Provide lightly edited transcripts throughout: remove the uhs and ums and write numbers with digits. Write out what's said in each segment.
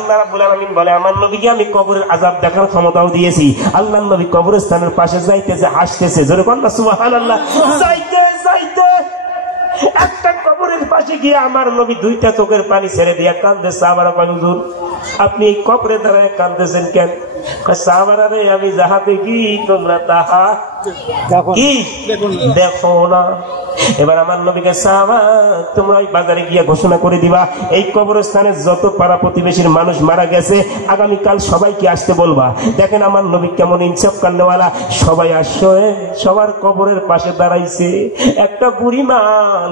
আল্লাহ রাব্বুল আলামিন বলে আমার নবীকে আমি কবরের আযাব দেখার ক্ষমতাও দিয়েছি। আল্লাহর নবী কবরস্থানের পাশে যাইতেছে, হাসতেছে, জোরে বল না সুবহানাল্লাহ। যাইতে যাইতে একটা কবরের পাশে গিয়ে আমার নবী দুইটা চোখের পানি ছেড়ে দিয়ে কাঁদতেছে। সাহাবারা কয় হুজুর আপনি এই কবরে দাঁড়ায় কাঁদতেছেন কেন? সাহাবারা রে আমি যাহা দেখি তোমরা তাহা কি দেখো না। এবার আমার নবীকে সাহাবা তোমরা ওই বাজারে গিয়ে ঘোষণা করে দিবা এই কবরস্থানে যত পাড়া প্রতিবেশীর মানুষ মারা গেছে আগামীকাল সবাইকে আসতে বলবা। দেখেন আমার নবী কেমন ইনসাফ করনেওয়ালা, সবাই আসছে, সবার কবরের পাশে দাঁড়াইছে। একটা বুড়ি মা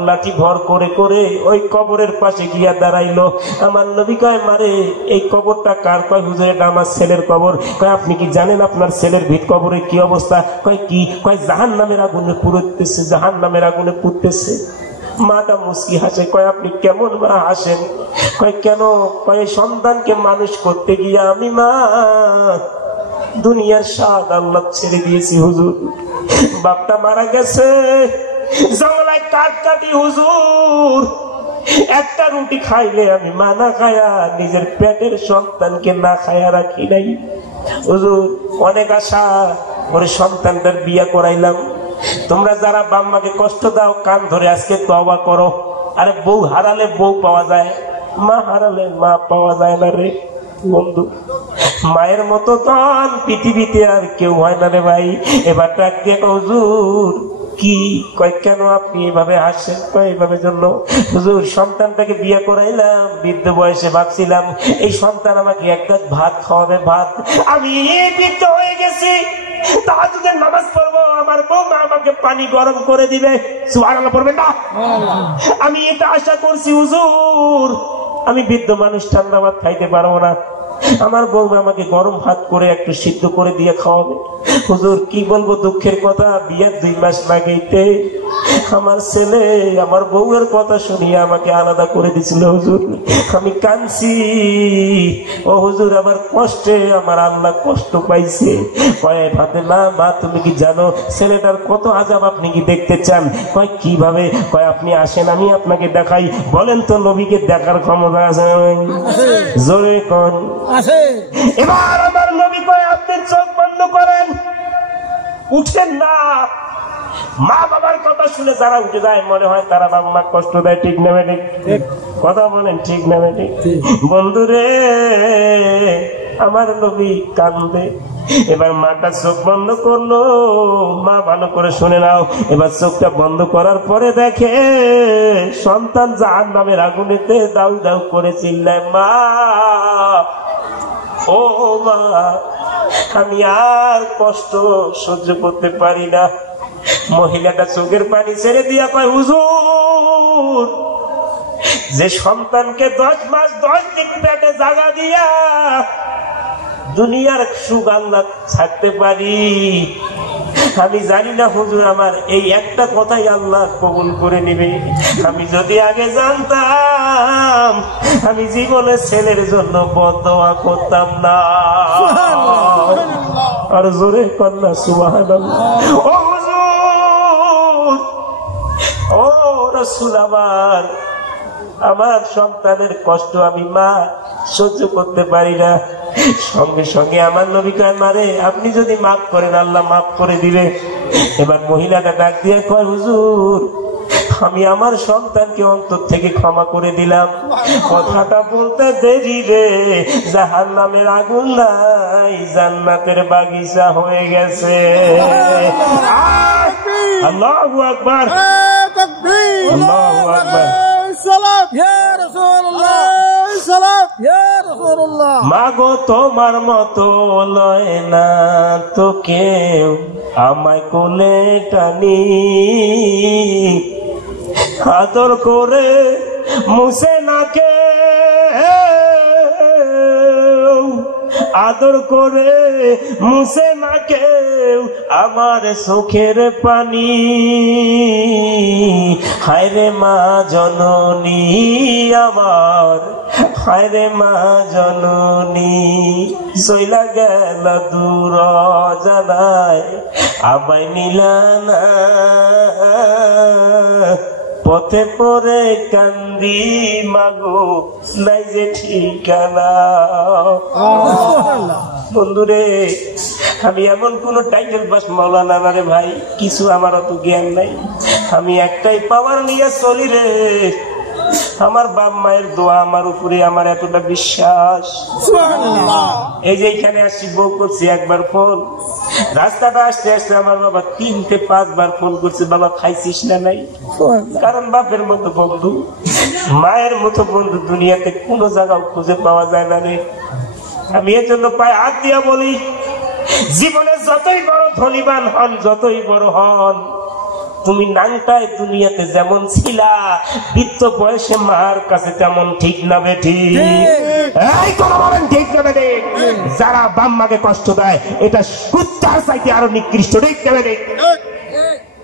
লাঠি ভর করে করে ওই কবরের পাশে গিয়া দাঁড়াইলো। আমার নবী কয় মারে এই কবরটা কার? কয় হুজুর এটা আমার ছেলের কবর। কয় আপনি কি জানেন আপনার ছেলের ভিত কবরের কি অবস্থা? কয় কি? কয় জাহান্নামের আগুনে পুড়তেছে, জাহান্নামের আগুনে পুড়তেছে। মাটা মুস্কি হাসে। কয় আপনি কেমন মা হাসেন? কয় কেন? কয় সন্তানকে মানুষ করতে গিয়ে আমি মা দুনিয়ার স্বাদ আল্লাহ ছেড়ে দিয়েছি হুজুর। বাপটা মারা গেছে, জঙ্গলায় কাঠ কাটি হুজুর। একটা রুটি খাইলে আমি মা না খায়া নিজের পেটের সন্তানকে না খায়া রাখি নাই হুজুর। অনেক আশা ওর সন্তানটার বিয়া করাইলাম। তোমরা যারা বাম্মাকে কষ্ট দাও কান ধরে আজকে তওবা করো। আরে বউ হারালে বউ পাওয়া যায়, মা হারালে মা পাওয়া যায় না রে বন্ধু। মায়ের মতো ধন পৃথিবীতে আর কেউ হয় না রে ভাই। এবার ডাক দিয়ে হুজুর কি? কয় কেন আপনি এভাবে হাসেন? কয় এইভাবে জন্য হুজুর সন্তানটাকে বিয়ে করাইলাম, বৃদ্ধ বয়সে ভাবছিলাম এই সন্তান আমাকে একটা ভাত খাওয়াবে, ভাত। আমি বৃদ্ধ হয়ে গেছি, তাহাজ্জুদের নামাজ পড়বো, আমার বৌমা আমাকে পানি গরম করে দিবে। সুবহানাল্লাহ পড়বেন না? আমি এটা আশা করছি হুজুর আমি বৃদ্ধ মানুষ ঠান্ডা ভাত খাইতে পারবো না, আমার বৌমা আমাকে গরম ভাত করে একটু সিদ্ধ করে দিয়ে খাওয়াবে। হুজুর কি বলবো দুঃখের কথা, বিয়ের 2 মাস লাগেইতে আমার ছেলে আমার বউয়ের কথা শুনিয়ে আমাকে আলাদা করে দিছিল হুজুর। আমি কাঁদছি ও হুজুর, আমার কষ্টে আমার আল্লাহ কষ্ট পাইছে। কয় ফাতেমা মা তুমি কি জানো ছেলেটার কত আযাব আপনি কি দেখতে চান? কয় কিভাবে? কয় আপনি আসেন আমি আপনাকে দেখাই। বলেন তো নবীকে দেখার ক্ষমতা আছে? জোরে কোন আছে? এবার আমার নবী কয় আপনি চোখ বন্ধ করেন, উঠেন না। মা বাবার কথা শুনে যারা উঠে যায় মনে হয় তারা বাবা মা কষ্ট দেয়। ঠিক না বেঠিক? কথা বলেন ঠিক না বেঠিক? বন্ধুরে আমার নবী কান্দে। এবার মাটা চোখ বন্ধ করলো। মা ভালো করে শুনে নাও। এবার চোখটা বন্ধ করার পরে দেখে সন্তান জাহান্নামের আগুনেতে দাউ দাউ করে চিল্লায় মা ও মা আমি আর কষ্ট সহ্য করতে পারি না। মহিলাটা চোখের পানি ছেড়ে দিয়া কয় হুজুর যে সন্তানকে 10 মাস 10 দিন পেটে জাগা দিয়া দুনিয়ার সুখ আল্লাহ ছাড়তে পারি, আমি জানি না হুজুর আমার এই একটা কথাই আল্লাহ কবুল করে নিবে। আমি যদি আগে জানতাম আমি জীবনে ছেলের জন্য বদদোয়া করতাম না। আর জোরে কন্যা সুবহানাল্লাহ। ও হুজুর, ও রাসূল আমার সন্তানের কষ্ট আমি মা সহ্য করতে পারি না। সঙ্গে সঙ্গে আমার নবী কয় মারে আপনি যদি মাফ করেন আল্লাহ মাফ করে দিবে। এবার মহিলাটা ডাক দিয়ে কয় হুজুর আমি আমার সন্তানকে অন্তর থেকে ক্ষমা করে দিলাম। কথাটা বলতে দেরি রে জাহান্নামের আগুন নাই জান্নাতের বাগিচা হয়ে গেছে। আল্লাহু আকবার, আল্লাহু আকবার। মাগো তোমার মতো লয় না তো কেউ আমায় কোলে টানি, আদর করে মুছে না কেউ, আদর করে মুছে না কেউ আমার চোখের পানি। হায়রে মা জননী আমার, হায়রে মা জননী চইলা গেল দূর জানায় আমায় নিলানা পথে পরে কান্দি মাগো নাই যে ঠিকানা। বন্ধুরে আমি এমন কোন টাইটেল বাস মৌলানা না রে ভাই, কিছু আমার অত জ্ঞান নাই, আমি একটাই পাওয়ার নিয়ে চলি রে। আমার বাপ মায়ের দোয়া আমার উপরে, আমার এতটা বিশ্বাস। এই যে এখানে আসছি বউ করছি একবার ফোন, রাস্তাটা আসতে আসতে আমার বাবা 3-5 বার ফোন করছে, বাবা খাইছিস না নাই। কারণ বাপের মতো বন্ধু, মায়ের মতো বন্ধু দুনিয়াতে কোনো জায়গাও খুঁজে পাওয়া যায় না রে। আমি এর জন্য পায়ে হাত দিয়া বলি, জীবনে যতই বড় ধনীবান হন, যতই বড় হন, তুমি নাংটায় দুনিয়াতে যেমন ছিলা, বৃদ্ধ বয়সে মার কাছে তেমন ঠিক না বেঠি? এই কথা বলেন ঠিক না বেঠি? যারা বাম্মাকে কষ্ট দেয় এটা কুত্তার চাইতে আরো নিকৃষ্ট, ঠিক না বেঠি?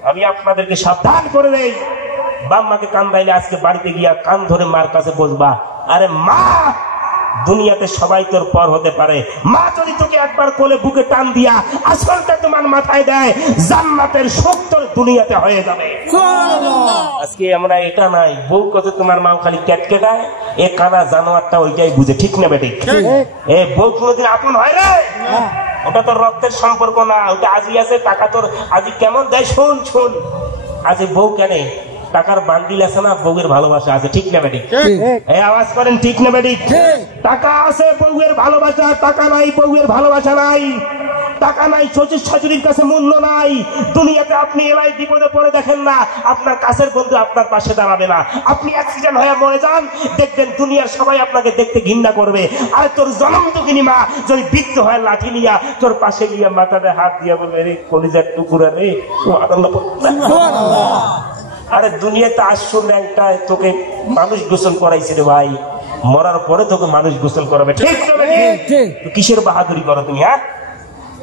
আমি আপনাদেরকে সাবধান করে দেই, বাম্মাকে কান্দাইলে আজকে বাড়িতে গিয়া কান ধরে মার কাছে বসবা। আরে মা, দুনিয়াতে সবাই তোর পর হতে পারে, মা যদি তোকে একবার কোলে বুকে টান দিয়া আসলটা তোমার মাথায় দেয়, জান্নাতের সুখ তোর দুনিয়াতে হয়ে যাবে। আজকে আমরা এটা নাই, বউ কত তোমার মা খালি ক্যাটকেটায়, এ কানা জানোয়ারটা ওইটাই বুঝে, ঠিক না বেটি? এ বউ কোনোদিন আপন হয় রে? ওটা তোর রক্তের সম্পর্ক না, ওটা আজি আছে টাকা তোর আজি কেমন দেয় শোন শোন। আজি বউ কেন? টাকার বান্ডিল আছে না, বউয়ের ভালোবাসা আছে, ঠিক না বেটি? এই আওয়াজ করেন ঠিক না বেটি? টাকা আছে বউয়ের ভালোবাসা, টাকা নাই বউয়ের ভালোবাসা নাই। টাকা নাই শ্বশুর শাশুড়ির কাছে মূল্য নাই। দুনিয়াতে আপনি এলাই বিপদে পড়ে দেখেন না, আপনার কাছের বন্ধু আপনার পাশে দাঁড়াবে না। আপনি অ্যাক্সিডেন্ট হয়ে মরে যান, দেখবেন দুনিয়ার সবাই আপনাকে দেখতে ঘৃণা করবে। আর তোর জনমদুকিনী মা যদি বৃদ্ধ হয় লাঠি নিয়া তোর পাশে গিয়ে মাথাতে হাত দিয়া বলবে, রে কলিজার টুকুরা রে, আনন্দ। আরে দুনিয়াতে আসছো ন্যাংটায়, তোকে মানুষ গোসল করাইছে রে ভাই, মরার পরে তোকে মানুষ গোসল করাবে, ঠিক না? কিসের বাহাদুরি করো তুমি? হ্যাঁ,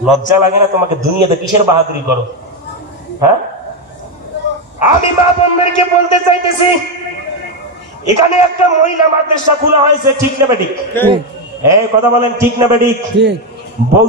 লজ্জা লাগে না তোমাকে? দুনিয়াতে কিসের বাহাদুরি করো? হ্যাঁ, আমি মা বোনদেরকে বলতে চাইতেছি, এখানে একটা মহিলা মাদ্রাসা খোলা হয়েছে, ঠিক না বেঠিক? এই কথা বলেন ঠিক না বেঠিক? বউ